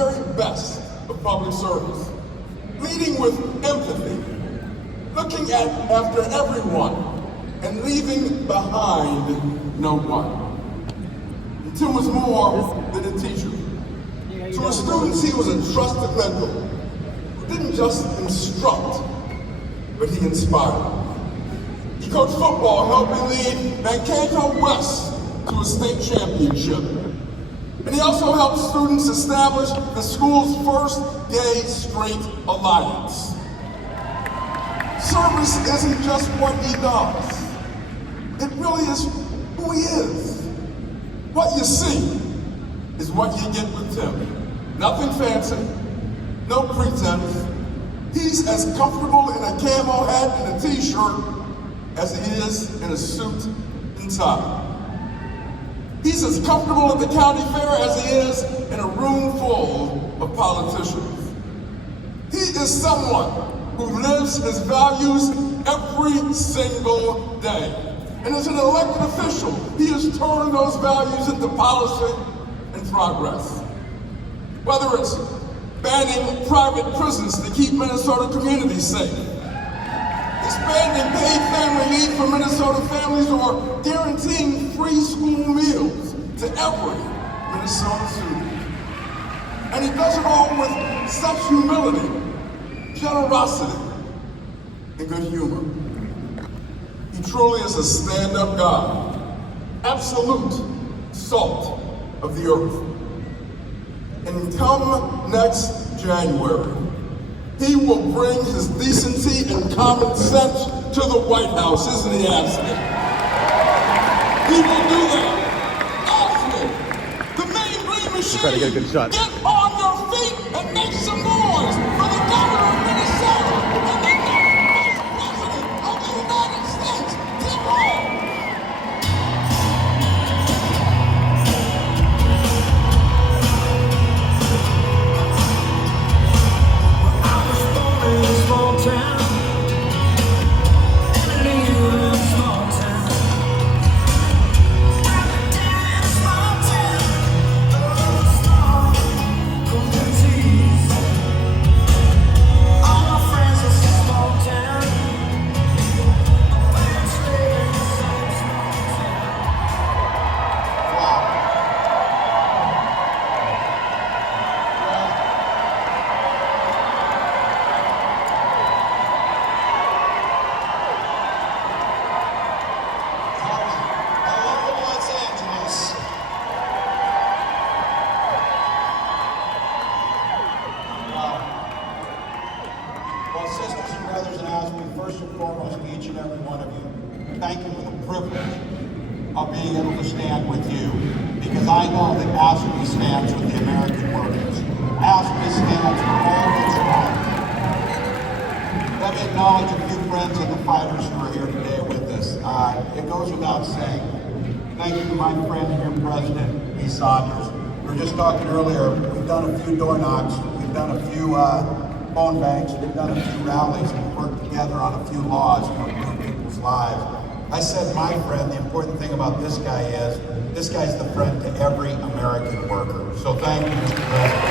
very best of public service, leading with empathy, looking after everyone, and leaving behind no one. And Tim was more than a teacher. To his students, he was a trusted mentor who didn't just instruct, but he inspired. He coached football, helping lead Mankato West to a state championship. And he also helped students establish the school's first gay straight alliance. Service isn't just what he does. It really is who he is. What you see is what you get with Tim. Nothing fancy, no pretense. He's as comfortable in a camo hat and a t-shirt as he is in a suit and tie. He's as comfortable at the county fair as he is in a room full of politicians. He is someone who lives his values every single day. And as an elected official, he has turned those values into policy and progress. Whether it's banning private prisons to keep Minnesota communities safe, expanding paid family leave for Minnesota families, or guaranteeing free school meals to every Minnesota student. And he does it all with such humility, generosity, and good humor. He truly is a stand-up guy, absolute salt of the earth. And come next January, he will bring his decency and common sense to the White House, isn't he, AFSCME? He will do that. AFSCME, the main green machine, try to get a good shot. Get on your feet and make some noise for the governor of Minnesota and the next vice president of the United States, Tim Walz. First and foremost, to each and every one of you, thank you for the privilege of being able to stand with you, because I know that AFSCME stands with the American workers. AFSCME stands for all that's wrong. Let me acknowledge a few friends and the fighters who are here today with us. It goes without saying, thank you to my friend here, President E. Saunders. We were just talking earlier, we've done a few door knocks, we've done a few phone banks, we've done a few rallies, we've worked together on a few laws to improve people's lives. I said, my friend, the important thing about this guy is, this guy's the friend to every American worker. So thank you, Mr. President.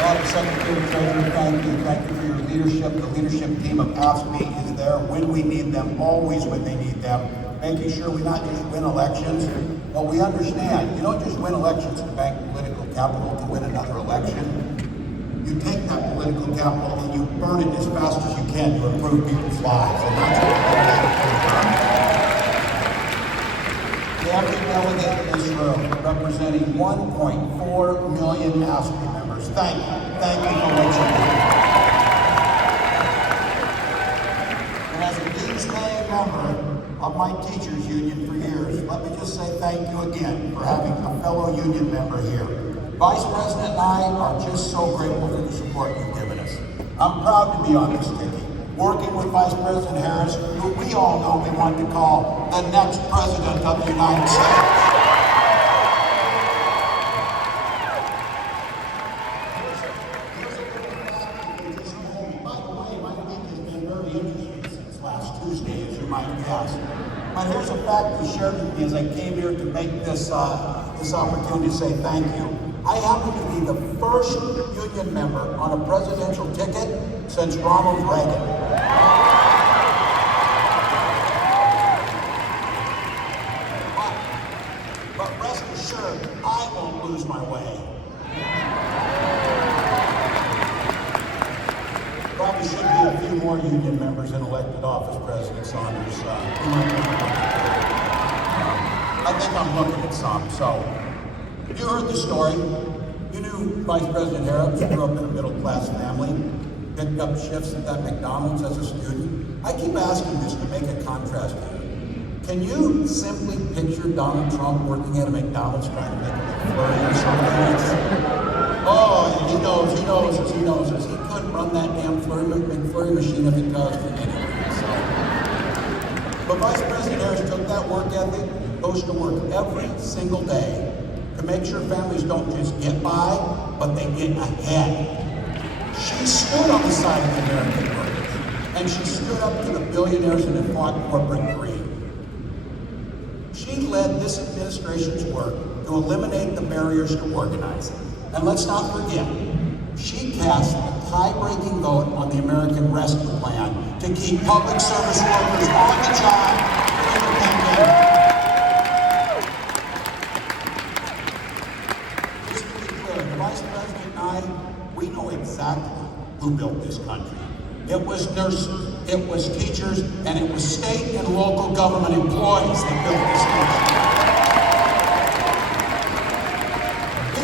Madam Secretary Treasurer, thank you. Thank you for your leadership. The leadership team of AFSCME is there when we need them, always when they need them, making sure we not just win elections, but we understand, you don't just win elections to bank political capital to win another election. You take that political capital and you burn it as fast as you can to improve people's lives. And that's what we're doing. Every delegate in this room, representing 1.4 million AFSCME members, thank you. Thank you for what you do. And as a Dean's Day member of my teachers union for years, let me just say thank you again for having a fellow union member here. Vice President and I are just so grateful for the support you've given us. I'm proud to be on this ticket, working with Vice President Harris, who we all know we want to call the next President of the United States. By the way, my week has been very interesting since last Tuesday, as you might guess. But here's a fact that shared with me as I came here to make this this opportunity to say thank you. I happen to be the first union member on a presidential ticket since Ronald Reagan. But rest assured, I won't lose my way. Probably should be a few more union members in elected office, President Saunders. I think I'm looking at some. So, you heard the story. You knew Vice President Harris grew up in a middle-class family, picked up shifts at that McDonald's as a student. I keep asking this to make a contrast here. Can you simply picture Donald Trump working at a McDonald's trying to make a McFlurry or something? Oh, he knows. He couldn't run that damn McFlurry machine if it cost him anyway. So. But Vice President Harris took that work ethic, goes to work every single day to make sure families don't just get by, but they get ahead. She stood on the side of the American workers, and she stood up to the billionaires and fought corporate greed. She led this administration's work to eliminate the barriers to organizing. And let's not forget, she cast a tie-breaking vote on the American Rescue Plan to keep public service workers on the job during the pandemic. Just to be clear, the Vice President and I, we know exactly who built this country. It was nurses, it was teachers, and it was state and local government employees that built this country.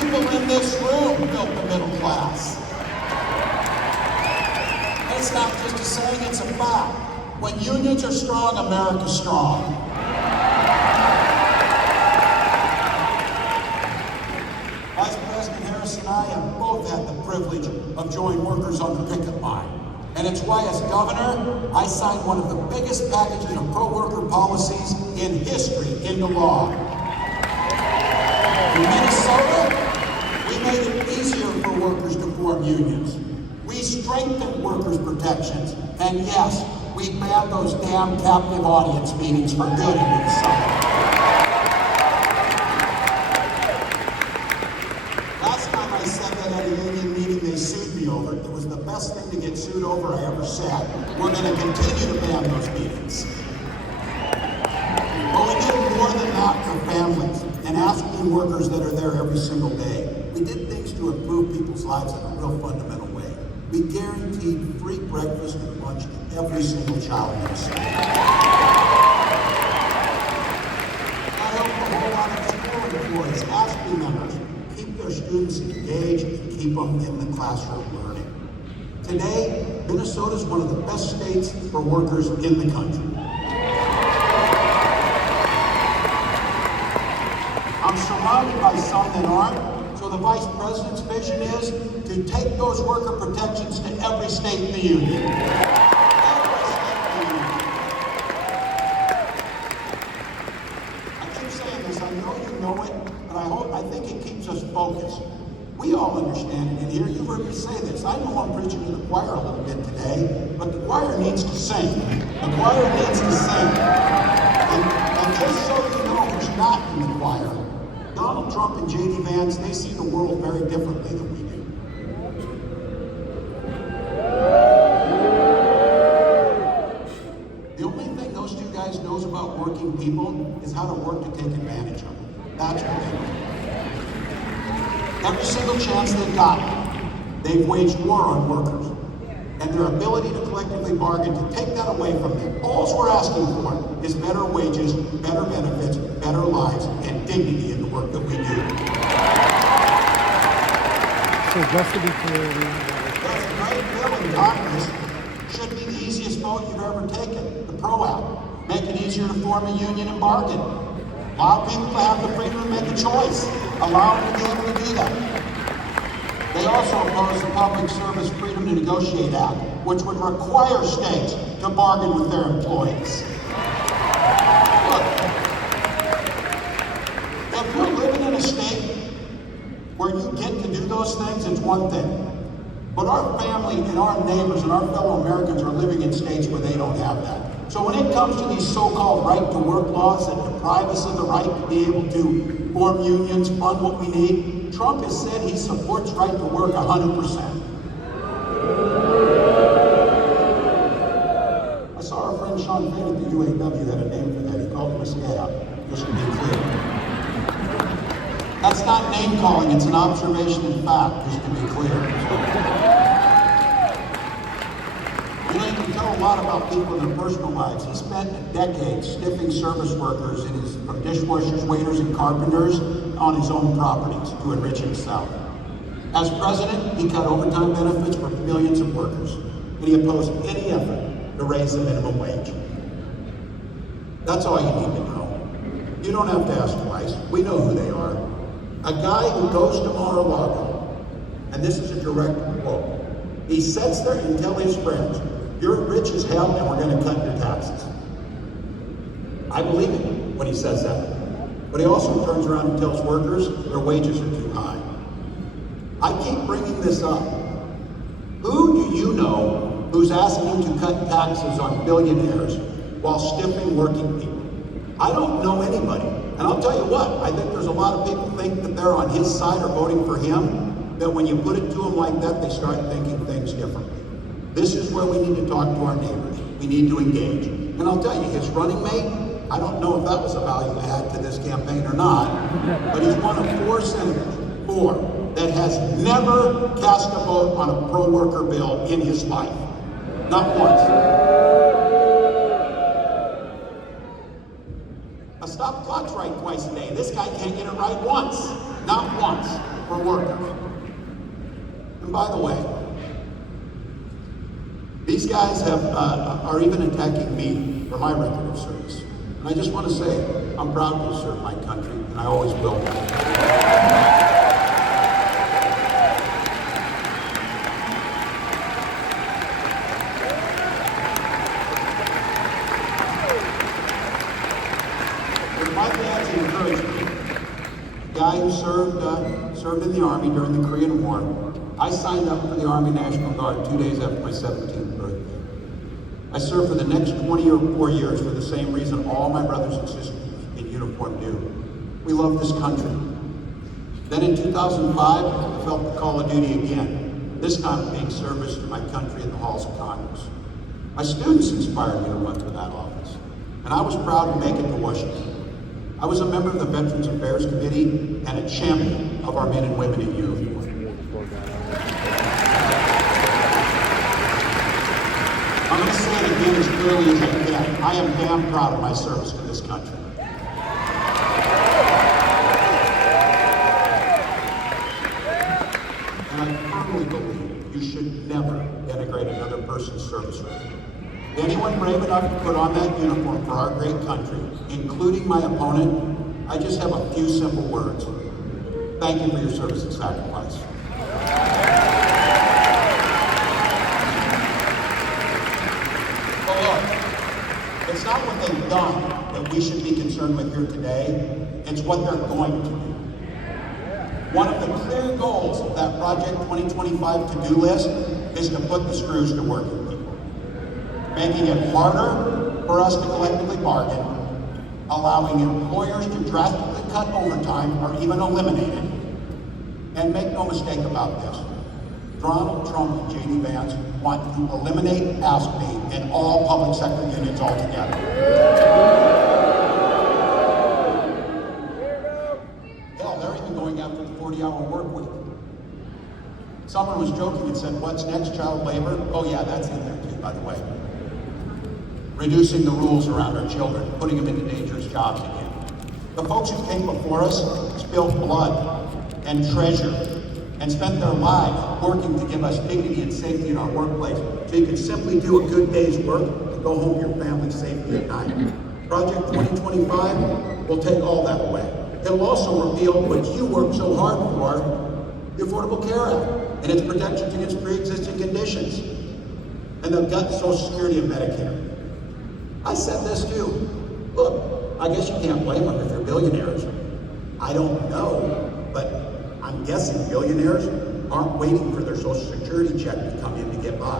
People in this room built the middle class. It's not just a saying, it's a fact. When unions are strong, America's strong. Vice President Harris and I have both had the privilege of joining workers on the picket line. And it's why, as governor, I signed one of the biggest packages of pro-worker policies in history into law. In Minnesota, we made it easier for workers to form unions. We strengthened workers' protections. And yes, we banned those damn captive audience meetings for good in Minnesota. Last time I said that at a union meeting, they sued me over it. It was the best thing to get sued over I ever said. We're going to continue to ban those meetings. But we did more than that for families and asking workers that are there every single day. We did things to improve people's lives in a real fundamental way. We guaranteed free breakfast and lunch to every single child in the state. That helped a whole lot of school employees, AFSCME members, keep their students engaged and keep them in the classroom learning. Today, Minnesota is one of the best states for workers in the country. I'm surrounded by some that aren't, so the Vice President's vision is to take those worker protections to every state in the union. I keep saying this, I know you know it, but I think it keeps us focused. We all understand it in here. You've heard me say this. I know I'm preaching to the choir a little bit today, but the choir needs to sing. The choir needs to sing. And just so you know who's not in the choir, Donald Trump and J.D. Vance, they see the world very differently than we do. The only thing those two guys knows about working people is how to work to take advantage of them. That's what they know. Every single chance they've gotten, they've waged war on workers. And their ability to collectively bargain to take that away from them. All we're asking for is better wages, better benefits, better lives, and dignity in the work that we do. So just to be clear, That's a great bill in Congress. Should be the easiest vote you've ever taken, the PRO Act. Make it easier to form a union and bargain. Allow people to have the freedom to make a choice. Allow them to be able to do that. They also oppose the Public Service Freedom to Negotiate Act, which would require states to bargain with their employees. Look, if you're living in a state where you get to do those things, it's one thing. But our family and our neighbors and our fellow Americans are living in states where they don't have that. So when it comes to these so-called right-to-work laws that deprive us of the right to be able to reform unions, fund what we need. Trump has said he supports right to work 100%. I saw our friend Sean Finn at the UAW had a name for that. He called him a scab, just to be clear. That's not name calling, it's an observation in fact, just to be clear. You know, you can tell a lot about people in their personal lives. He spent a decade stiffing service workers from dishwashers, waiters, and carpenters on his own properties to enrich himself. As president, he cut overtime benefits for millions of workers, and he opposed any effort to raise the minimum wage. That's all you need to know. You don't have to ask twice. We know who they are. A guy who goes to Mar-a-Lago, and this is a direct quote, he sits there and tells his friends, "You're rich as hell and we're going to cut your taxes." I believe him when he says that. But he also turns around and tells workers their wages are too high. I keep bringing this up. Who do you know who's asking to cut taxes on billionaires while stiffing working people? I don't know anybody. And I'll tell you what, I think there's a lot of people think that they're on his side or voting for him, that when you put it to them like that, they start thinking things differently. This is where we need to talk to our neighbors. We need to engage. And I'll tell you, his running mate, I don't know if that was a value add to this campaign or not, but he's one of 4 senators, 4, that has never cast a vote on a pro-worker bill in his life. Not once. A stop clock's right twice a day. This guy can't get it right once. Not once for workers. And by the way, these guys are even attacking me for my record of service. And I just want to say, I'm proud to serve my country, and I always will. But my dad's encouraged me. A guy who served in the Army during the Korean War. I signed up for the Army National Guard 2 days after my 17th birthday. I served for the next 24 years for the same reason all my brothers and sisters in uniform do. We love this country. Then in 2005, I felt the call of duty again, this time being service to my country in the halls of Congress. My students inspired me to run for that office, and I was proud to make it to Washington. I was a member of the Veterans Affairs Committee and a champion of our men and women in uniform. I'm going to say it again as clearly as I can. I am damn proud of my service to this country. And I firmly believe you should never denigrate another person's service record. Anyone brave enough to put on that uniform for our great country, including my opponent, I just have a few simple words. Thank you for your service and sacrifice. It's not what they've done that we should be concerned with here today, it's what they're going to do. One of the clear goals of that Project 2025 to-do list is to put the screws to working people, making it harder for us to collectively bargain, allowing employers to drastically cut overtime or even eliminate it. And make no mistake about this, Donald Trump and J.D. Vance want to eliminate AFSCME and all public sector unions altogether. Hell, they're even going after the 40-hour work week. Someone was joking and said, "What's next, child labor?" Oh yeah, that's in there too, by the way. Reducing the rules around our children, putting them into dangerous jobs again. The folks who came before us spilled blood and treasure and spent their lives working to give us dignity and safety in our workplace, so you can simply do a good day's work and go home to your family safely at night. Project 2025 will take all that away. It'll also reveal what you worked so hard for, the Affordable Care Act, and its protections against pre-existing conditions, and the gut Social Security and Medicare. I said this too. Look, I guess you can't blame them if they're billionaires. I don't know, but I'm guessing billionaires aren't waiting for their Social Security check to come in to get by.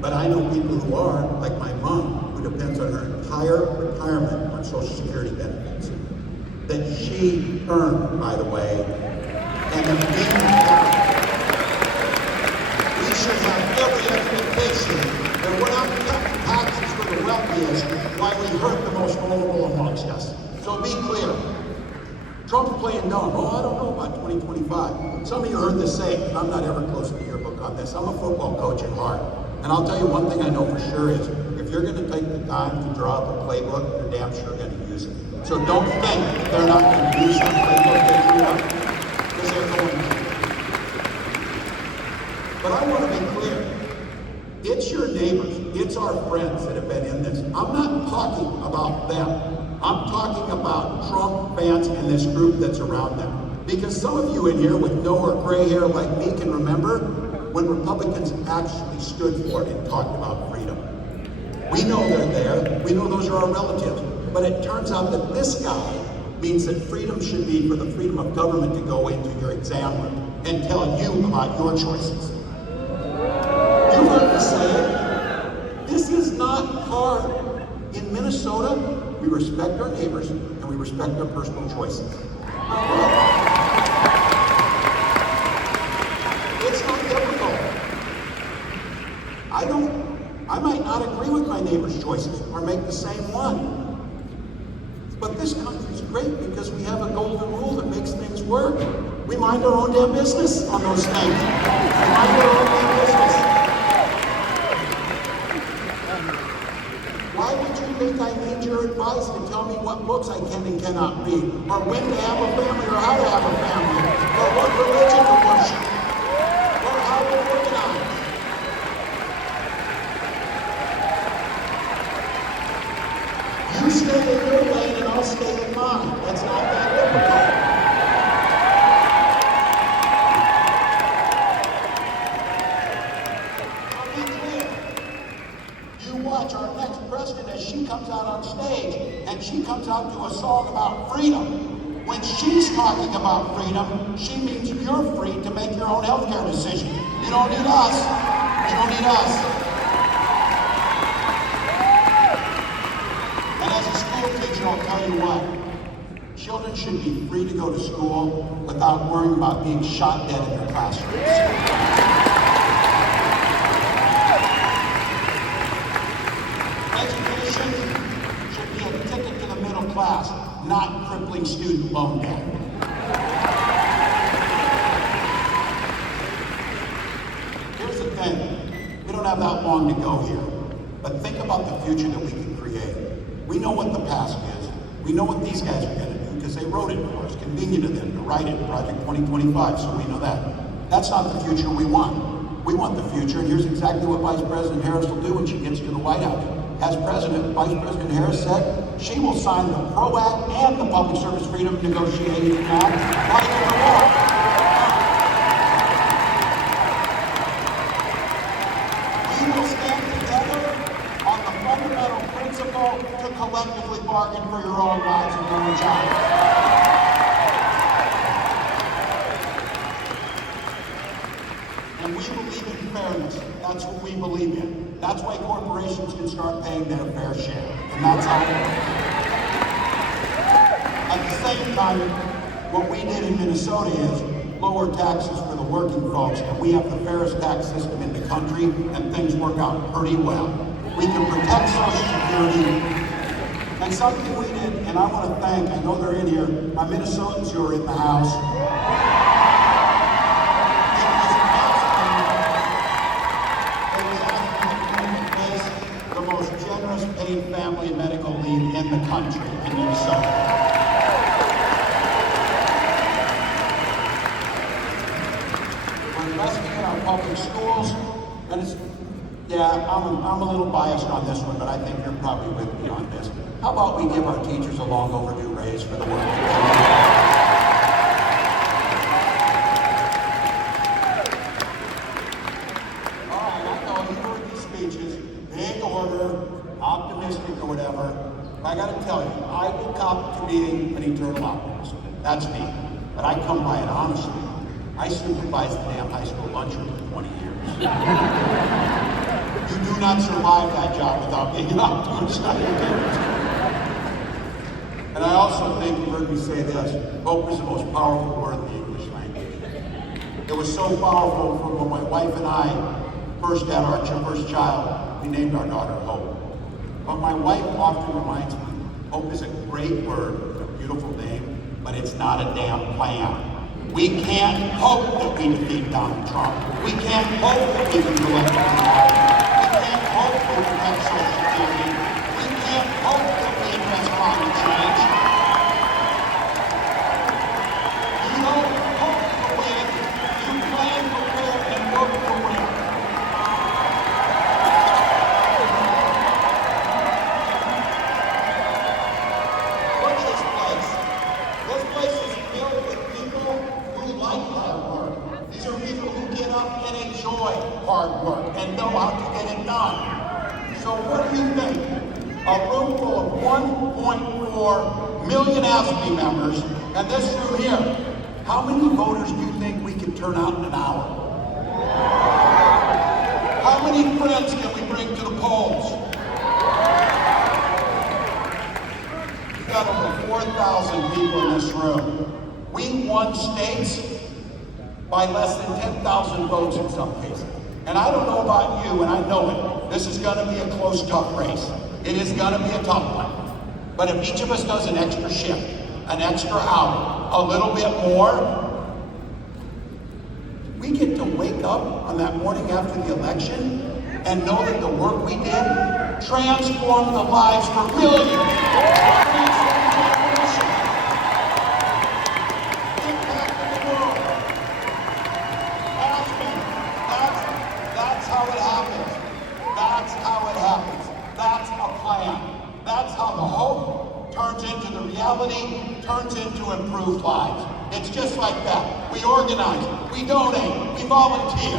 But I know people who are, like my mom, who depends on her entire retirement on Social Security benefits. that she earned, by the way, and that we should have every expectation that we're not cutting taxes for the wealthiest while we hurt the most vulnerable amongst us. So be clear. Trump's playing dumb. Oh, I don't know about 2025. Some of you heard this saying, and I'm not ever close to the yearbook on this. I'm a football coach at heart. And I'll tell you one thing I know for sure is, if you're going to take the time to draw up a playbook, you're damn sure going to use it. So don't think that they're not going to use that playbook they drew up, because they're going to. But I want to be clear. It's your neighbors, it's our friends that have been in this. I'm not talking about them. I'm talking about Trump fans and this group that's around them. Because some of you in here with no or gray hair like me can remember when Republicans actually stood for it and talked about freedom. We know they're there. We know those are our relatives. But it turns out that this guy means that freedom should be for the freedom of government to go into your exam room and tell you about your choices. You heard me say it. This is not hard. In Minnesota, we respect our neighbors and we respect their personal choices. It's not difficult. I might not agree with my neighbor's choices or make the same one. But this country's great because we have a golden rule that makes things work. We mind our own damn business on those things. We mind our own damn business. Why would you think I need your advice to tell me what books I can and cannot read, or when to have a family, or how to have a family, or what religion to worship, or how to organize? You stay in your lane and I'll stay in mine. That's not that difficult. I'll be clear. You watch our next president as she comes out on stage and she comes out to a song about freedom. When she's talking about freedom, she means you're free to make your own healthcare decision. You don't need us. You don't need us. And as a school teacher, I'll tell you what. Children should be free to go to school without worrying about being shot dead in their classrooms. Education should be a ticket to the middle class, not crippling student loan debt. Here's the thing, we don't have that long to go here, but think about the future that we can create. We know what the past is. We know what these guys are going to do because they wrote it for us. Convenient to them to write it, Project 2025, so we know that. That's not the future we want. We want the future, and here's exactly what Vice President Harris will do when she gets to the White House. As Vice President Harris said, she will sign the PRO Act and the Public Service Freedom Negotiation Act right into law. We will stand together on the fundamental principle to collectively bargain for your own lives and your own jobs. And we believe in fairness. That's what we believe in. That's why corporations can start paying their fair share. And that's how it works. At the same time, what we did in Minnesota is lower taxes for the working folks, and we have the fairest tax system in the country, and things work out pretty well. We can protect Social Security. And something we did, and I want to thank, I know they're in here, my Minnesotans who are in the House. Paid family medical leave in the country, in Minnesota. We're investing in our public schools, and it's, yeah, I'm a little biased on this one, but I think you're probably with me on this. How about we give our teachers a long overdue raise for the work that they do? All right, I know you heard these speeches, big order, optimistic or whatever. I gotta tell you, I will cop to being an eternal optimist. That's me. But I come by it honestly. I supervised the damn high school lunchroom for 20 years. You do not survive that job without being an optimist. And I also think you heard me say this, hope is the most powerful word in the English language. It was so powerful from when my wife and I first had our first child. We named our daughter Hope. But my wife often reminds me, hope is a great word, a beautiful name, but it's not a damn plan. We can't hope that we defeat Donald Trump. We can't hope that we can do electric power. We can't hope that we have social security. We can't hope that we address climate change. You don't hope to win. You plan, prepare, and work to win. What's this place? This place is filled with people who like hard work. These are people who get up and enjoy hard work and know how to get it done. So what do you think? A room full of 1.4 million AFSCME members, and this room here, how many voters do you think we can turn out in an hour? How many friends can we bring to the polls? We've got over 4,000 people in this room. We won states by less than 10,000 votes in some cases. And I don't know about you, and I know it. This is going to be a close, tough race. It is going to be a tough one. But if each of us does an extra shift, an extra hour, a little bit more, we get to wake up on that morning after the election and know that the work we did transformed the lives for millions. That's how it happens. That's how it happens. That's a plan. That's how the hope turns into the reality, turns into improved lives. It's just like that. We organize, we donate, we volunteer.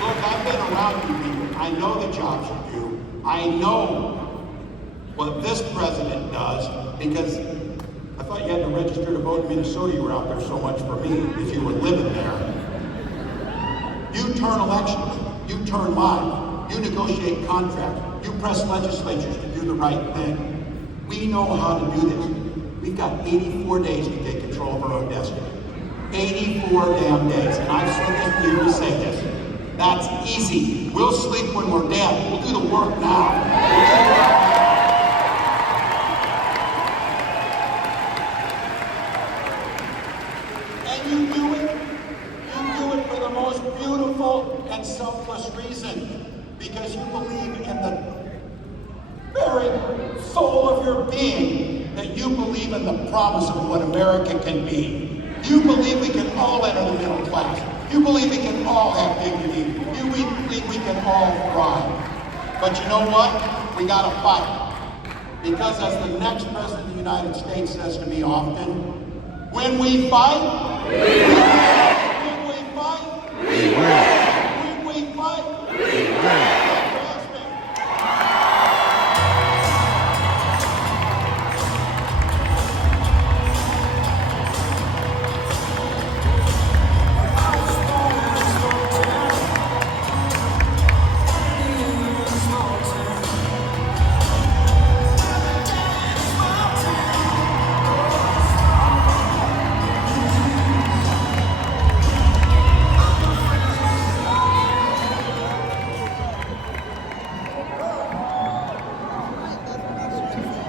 Look, I've been around you people. I know the jobs you do. I know what this president does because I thought you had to register to vote in Minnesota. You were out there so much for me if you were living there. You turn elections. You turn lives. You negotiate contracts. You press legislatures to do the right thing. We know how to do this. We've got 84 days to take control of our own destiny. 84 damn days. And I've said this here to say this. That's easy. We'll sleep when we're dead. We'll do the work now. You do it for the most beautiful and selfless reason, because you believe in the very soul of your being, that you believe in the promise of what America can be. You believe we can all enter the middle class. You believe we can all have dignity. You believe we can all thrive. But you know what? We gotta fight. Because as the next President of the United States says to me often, when we fight, we win. When we fight, we win.